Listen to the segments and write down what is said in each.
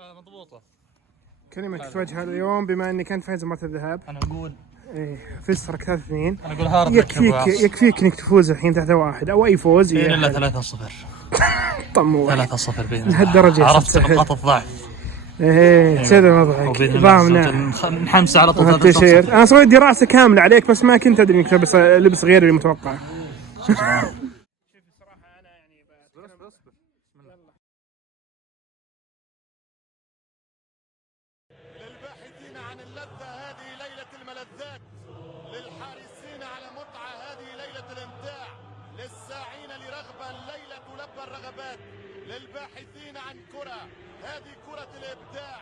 مضبوطة. كلمة تتوجه اليوم بما انك انت فايز مباراة الذهاب. انا اقول فزت 3-2. انا اقول هارد. يكفيك انك تفوز الحين 3-1 او اي فوز بين الا 3-0. طموح 3-0 بين لهالدرجة عرفت نقاط الضعف. سيد وضعك ضامنه نحمس على طول التيشيرت. انا سويت دراسة كاملة عليك بس ما كنت ادري انك تلبس لبس غير اللي متوقع. للباحثين عن اللذة هذه ليلة الملذات، للحارسين على متعة هذه ليلة الامتاع، للساعين لرغبة الليلة تلبى الرغبات، للباحثين عن كرة هذه كرة الإبداع.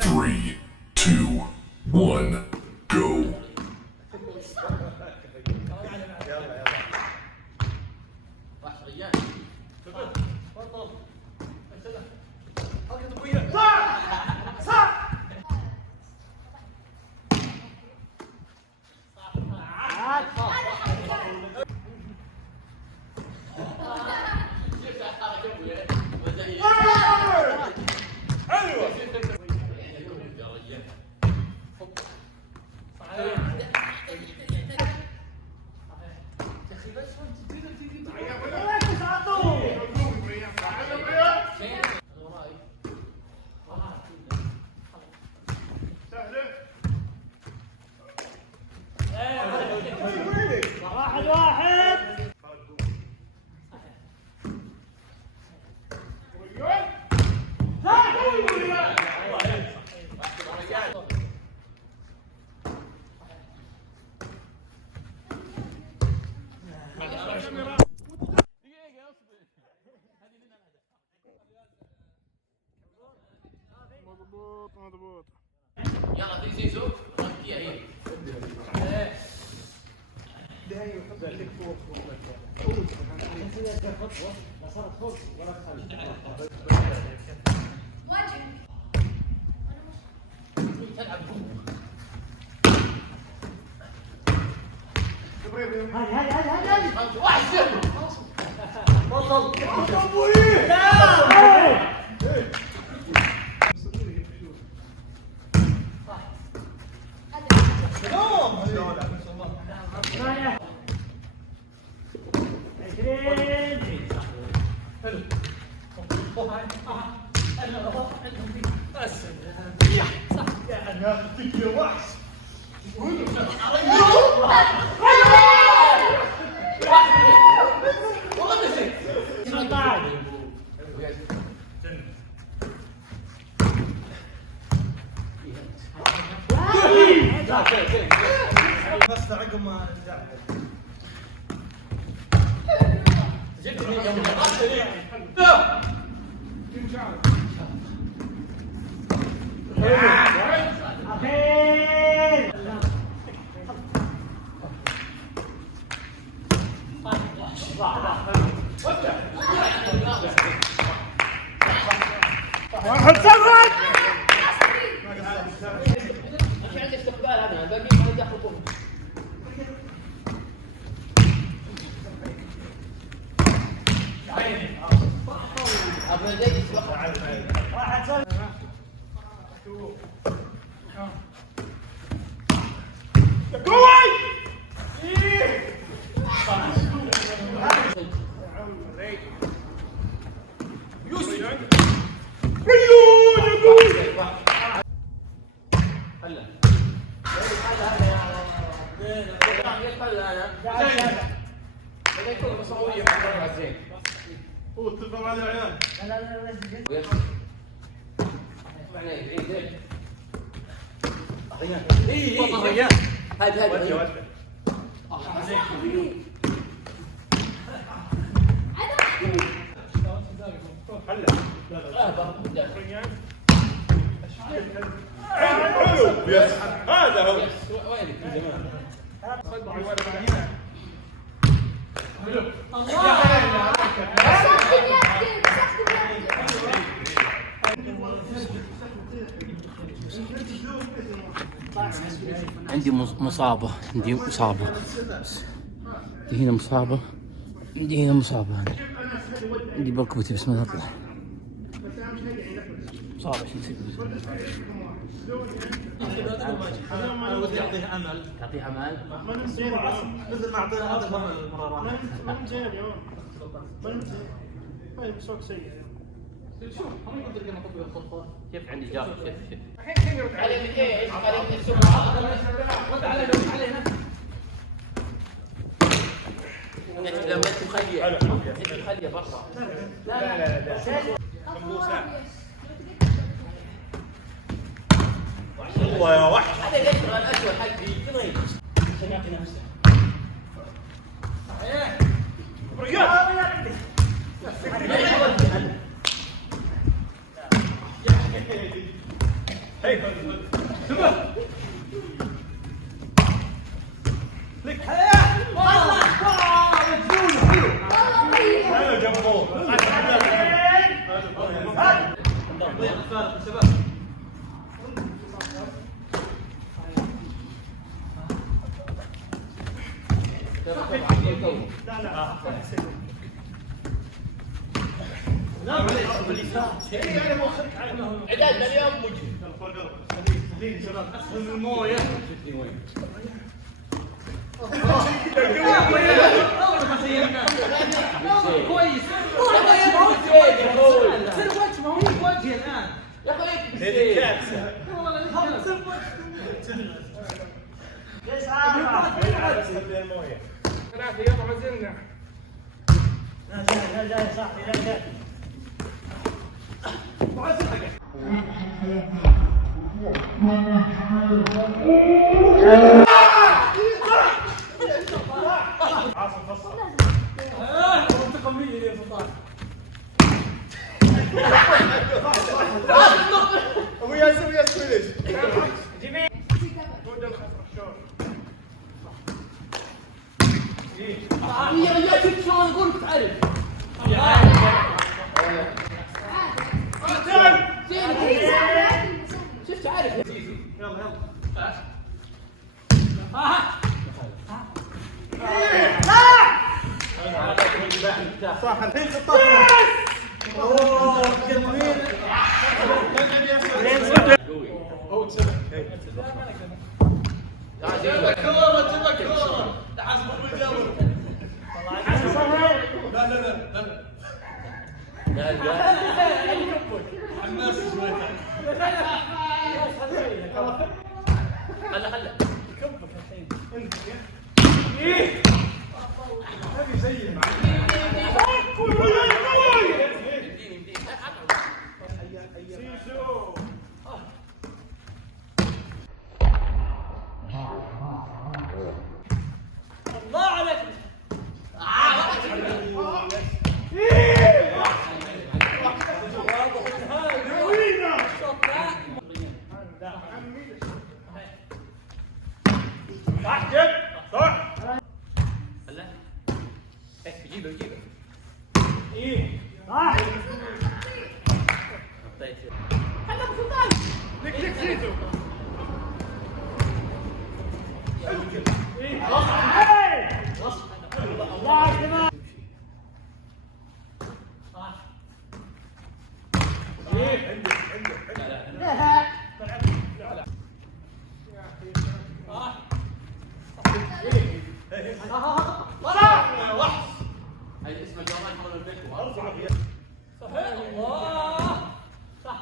Three, two, one, go. مضبوط. يلا في زيزو غطيها هي. بس عقب ما واحد صفر. مش عندي استقبال انا باقي ما يدخلون. ابو زيد واحد صفر. هو اتفق على العيال. هذا هذا هو. وينك من زمان؟ عندي مصابة، عندي هنا مصابة، عندي هنا مصابة، عندي بركبتي بس ما تطلع مصابة. شو نسوي؟ انا ودي اعطيه امل. تعطيه امل؟ مثل ما اعطينا هذا المره راحت. كيف عندي جاب شوف لما انت مخليه برا. لا والله يا وحش. هذا الاشهر الاسود حقي كذا سمعت نفسه. عداد اليوم مجرم. خليني شباب اسهل من المويه. كويس. يا اخوي هذه كارثه. يا رجال شفت شلون اقول تعرف. شفت عارف. يلا صح الحين خططنا. اوه جميل. هو تسبح. خله جيبه. ايه خله بسلطان. لك زيزو. هاي اسمه جوال حول البيت. الله صح.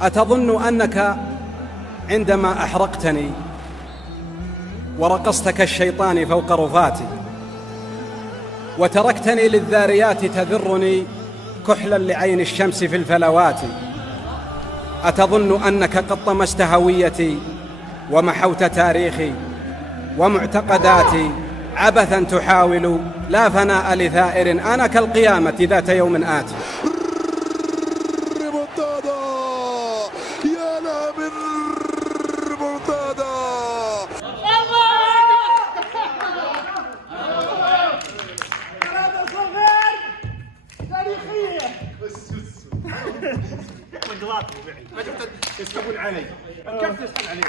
أتظن أنك عندما أحرقتني ورقصت كالشيطان فوق رفاتي وتركتني للذاريات تذرني كحلا لعين الشمس في الفلوات، أتظن أنك قد طمست هويتي ومحوت تاريخي ومعتقداتي عبثا تحاول لا فناء لثائر، أنا كالقيامة ذات يوم آتي. يا لا من ريمونتادا. ما شفت يسحبون علي، الكابتن يسحب علي.